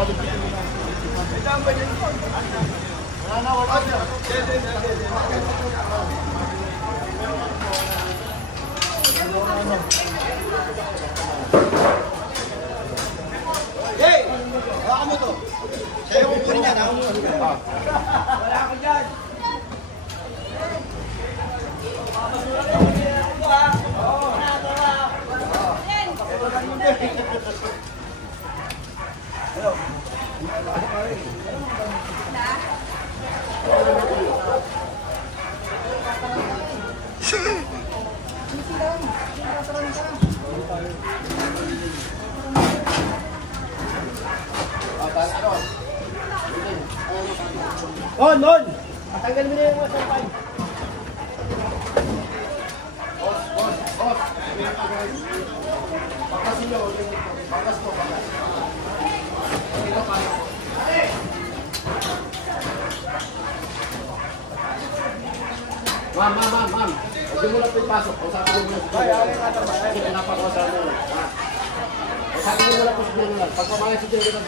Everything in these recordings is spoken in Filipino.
Hey! Baka mo to. Sa'yo kong kunin yan, ha? Wala ako dyan. On! Patanggal mo na yung mga sampay. Boss. Pagkasin nyo. Pagkas mo. Ma'am. Huwag mo lang ipasok. Usapin mo lang. Kasi pinapakawasan mo. Usapin mo lang po sa dito lang. Pag pamaya sa dito lang.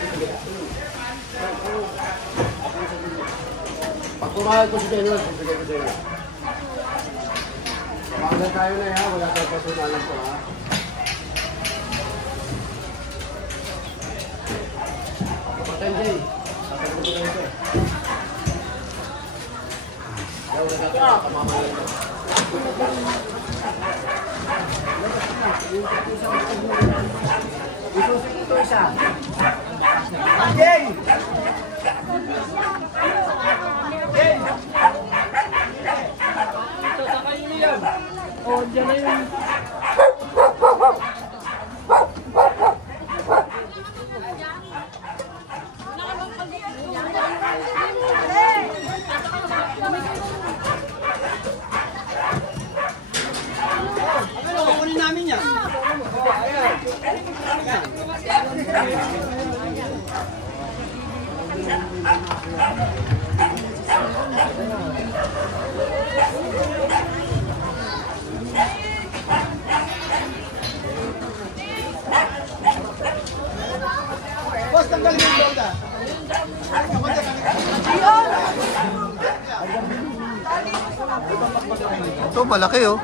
Pag pumahal ko si General, bibigay ko sa inyo. Pumahal tayo na ha, wala tayo pasunalan ko ha. Kapatid Jay, kapatid ko na ito. Ayaw na natin ang kamamalan ito. Isusin ito isa. Jay! Oh, dyan na yun. Ano, kukunin namin yan. Ayan. Boss, tanggal yung bolda. Ito, malaki oh.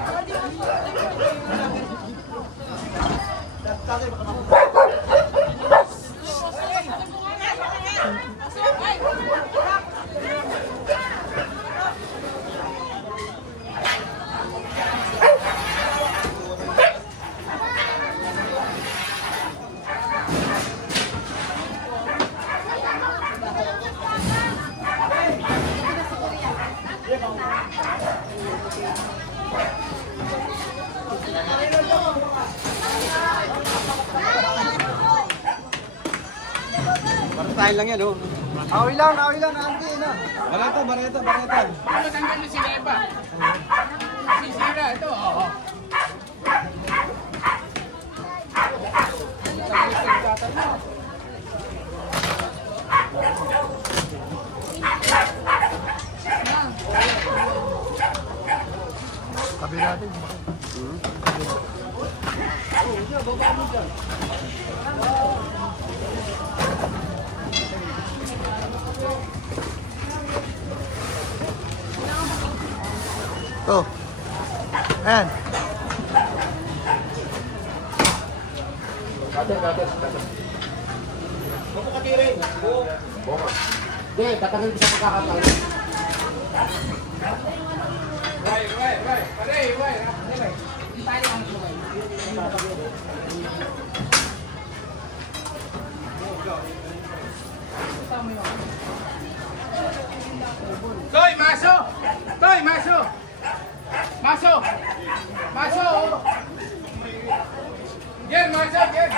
Tayo lang yan, oh. Awi lang, nanti na. Bareta. Ano tanggal na si Eva? Sisira ito, oo. Tabi natin. Oh. Ayan. Kater. Huwag ka tirin. Boma. Hindi, tatanggal ko sa pagkakatanggal. Toy, maso! Maso! Gen, maso, gen!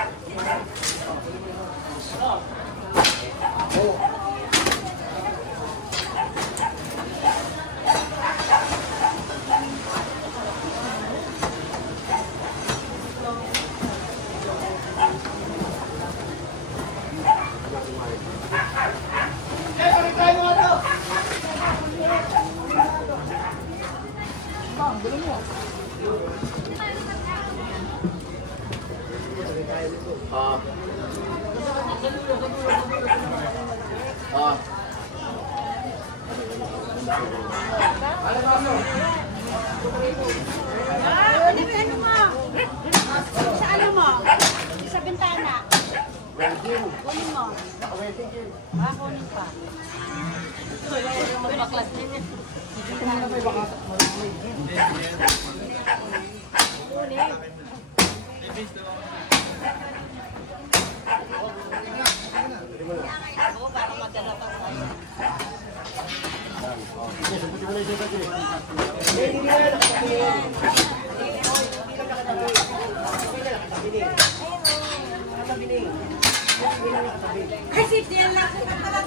Ano mo? Sa ano mo? Sa bintana. Kunin mo. Kunin pa. Magbaklas din yan. Kasi diyan lang sa kapatid.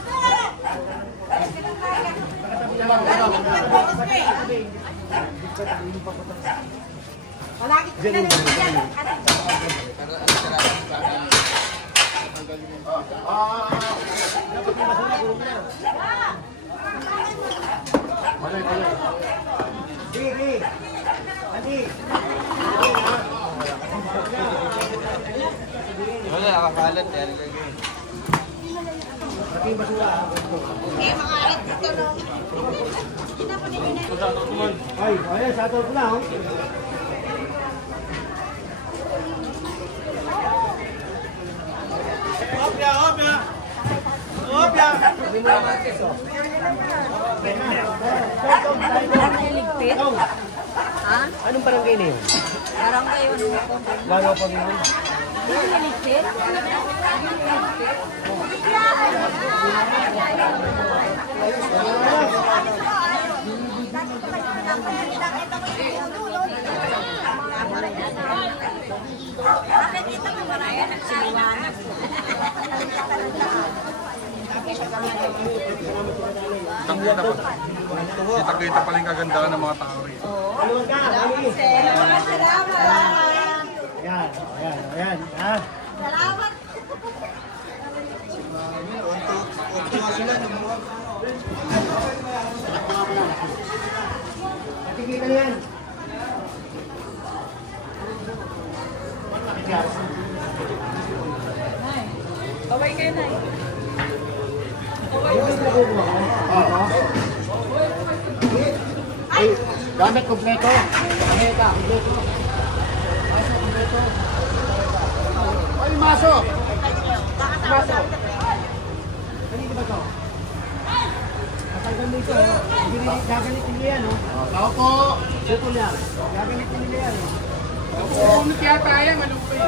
Palagi ko na yan. Wala, nakakalat yan. Eh, mga arit dito, no? Ay, ayan, sa ko na, oh. Nailigpit? Ha? Anong barangay na yun? Parang kayo, ano ko? Bago pa rin yun. Nailigpit? Nakikita mo ba na yan? Nagsiliwanag. Kita-kita pala yung kagandahan ng mga tao rito. Salamat! Ayan, ayan, ayan. Ha? Salamat! Patigil na yan. Kaway kayo na eh. Ay, gamit kompleto. Kameta, kompleto. Maso, kompleto. Ay, maso. Maso. Kanina ba to? Matanggal dito. Gagalitin nila yan, oh. Tao po. Ito yan. Gagalitin nila yan. Bubunot yata yan, malupit.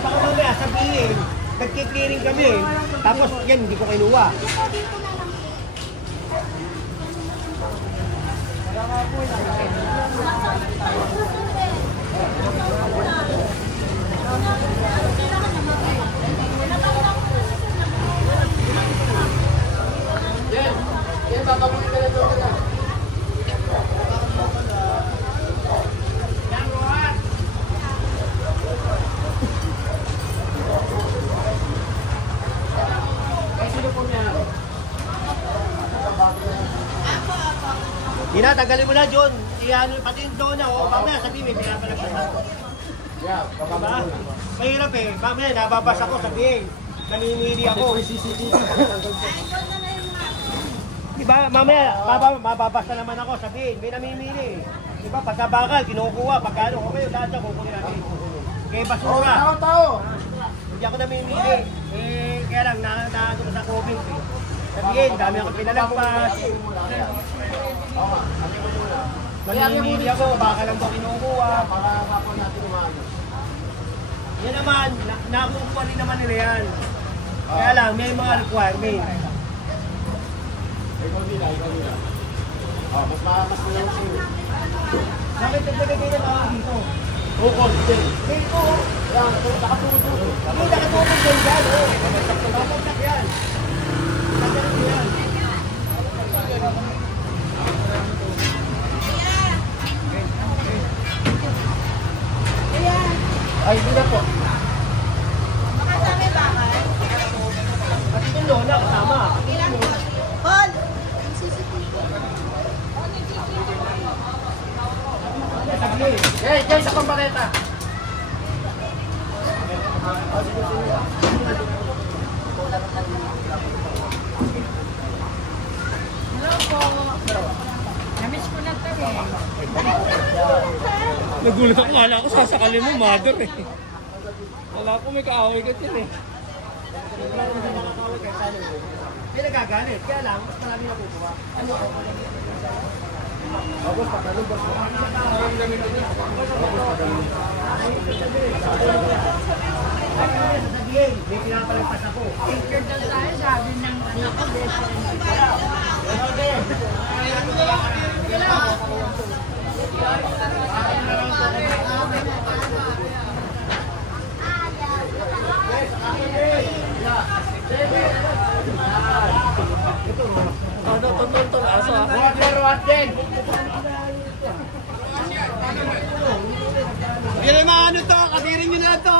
Baka mamaya sabihin, nagkiklearing kami, tapos yan, hindi ko kinuha. Yan, babaguhin ka na doon ka. Tagalin mo na, John. Iyan, pati yung doon na, oh. Mamaya sabihin, may pinapalagpas ako. Yeah, diba? Mahirap eh. Mamaya, nababasa ko, sabihin. Namimili ako. Diba? Mamaya, mababasa naman ako, sabihin. May namimili. Diba? Pagka bakal, kinukuha. Pagka ano, okay, lahat na kukunin natin. Kaya basura. Tao. Hindi ako namimili. Eh, kaya lang, naano ko sa COVID eh. Sabihin, dami ako pinalagpas. Namimili ako, baka lang ba kinukuha, para kapon natin umaga. Yan naman, nakukuha rin naman nila yan. Kaya lang, may mga requirement. Ikaw nila. Mas malang siya. Bakit naglagay na tawag dito? Oo, din. Dito, yan, nakatutulog. Nakatutulog din dyan, oh. Nakatutulog yan. Nakatutulog yan. Hello po. Namiss ko na ito eh. Nagulat ako, kala ko sasakalin mo, mother eh. Wala ko may kaaway ka din eh. Hindi nagagalit, kaya lang, mas marami nakukuha. Sabihin, may pinapalagpas ako. Picture daw tayo, sabi ng anak ko, best friend. Ano, tonton, aso ah. Hindi na maano to, katirin nyo na to.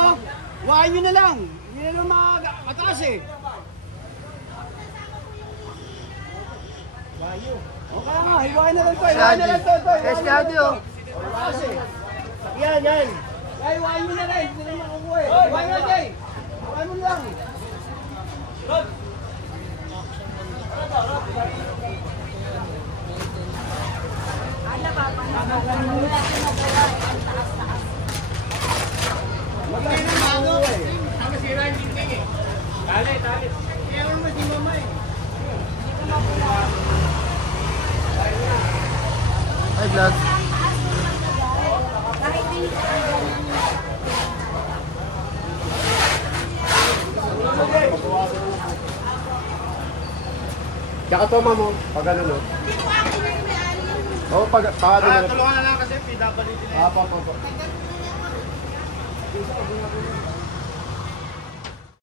Huwain nyo na lang. Hindi na mataas eh. Okay nga, hiwain na lang to. Hiwain na lang to. Yes, Daddy, oh. Mataas eh. Yan, yan. Kaya hiwain nyo na rin. Hindi na makukuha eh. Hiwain na, Jay. Hiwain mo lang. Ay, vlog. Tsaka to, mamo. Pag ano, no? Oo, pag ano na. Tulungan na lang kasi PWD. Apa.